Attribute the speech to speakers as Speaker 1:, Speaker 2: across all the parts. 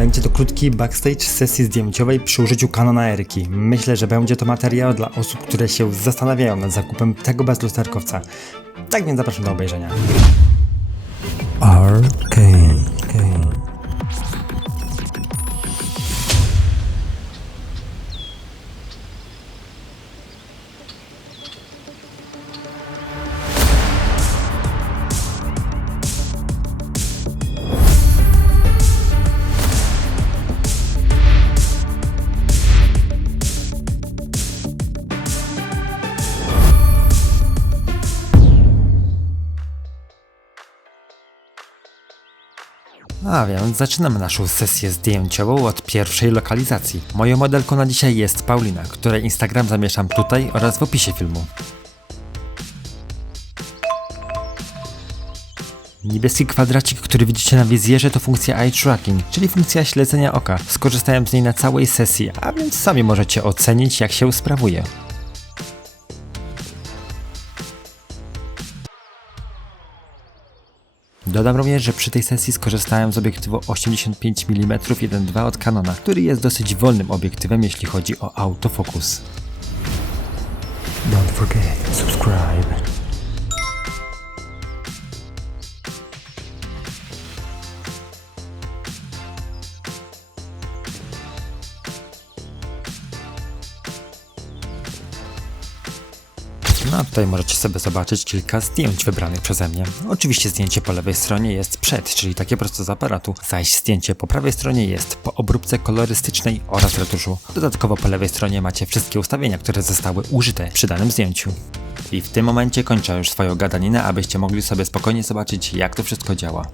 Speaker 1: Będzie to krótki backstage sesji zdjęciowej przy użyciu Canona Erki. Myślę, że będzie to materiał dla osób, które się zastanawiają nad zakupem tego bezlusterkowca. Tak więc zapraszam do obejrzenia. A więc zaczynamy naszą sesję zdjęciową od pierwszej lokalizacji. Moją modelką na dzisiaj jest Paulina, której Instagram zamieszczam tutaj oraz w opisie filmu. Niebieski kwadracik, który widzicie na wizjerze to funkcja eye tracking, czyli funkcja śledzenia oka. Skorzystałem z niej na całej sesji, a więc sami możecie ocenić jak się sprawuje. Dodam również, że przy tej sesji skorzystałem z obiektywu 85 mm 1.2 od Canona, który jest dosyć wolnym obiektywem jeśli chodzi o autofokus. Don't forget, subscribe. No a tutaj możecie sobie zobaczyć kilka zdjęć wybranych przeze mnie. Oczywiście zdjęcie po lewej stronie jest przed, czyli takie prosto z aparatu, zaś zdjęcie po prawej stronie jest po obróbce kolorystycznej oraz retuszu. Dodatkowo po lewej stronie macie wszystkie ustawienia, które zostały użyte przy danym zdjęciu. I w tym momencie kończę już swoją gadaninę, abyście mogli sobie spokojnie zobaczyć jak to wszystko działa.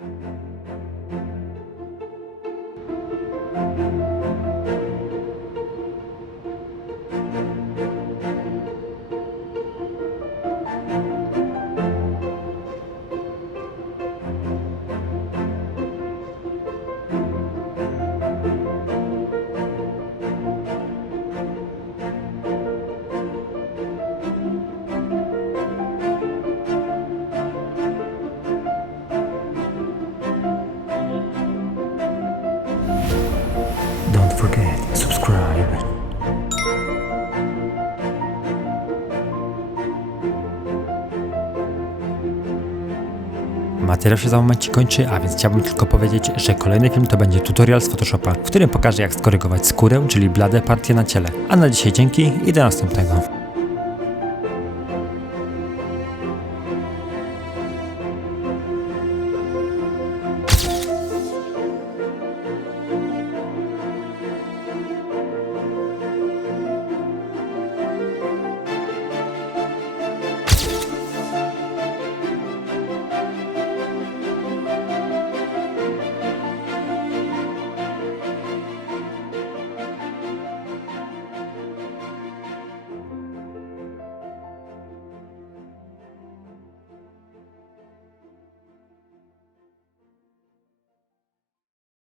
Speaker 1: Thank you. Materiał się za moment kończy, a więc chciałbym tylko powiedzieć, że kolejny film to będzie tutorial z Photoshopa, w którym pokażę jak skorygować skórę, czyli blade partie na ciele. A na dzisiaj dzięki i do następnego.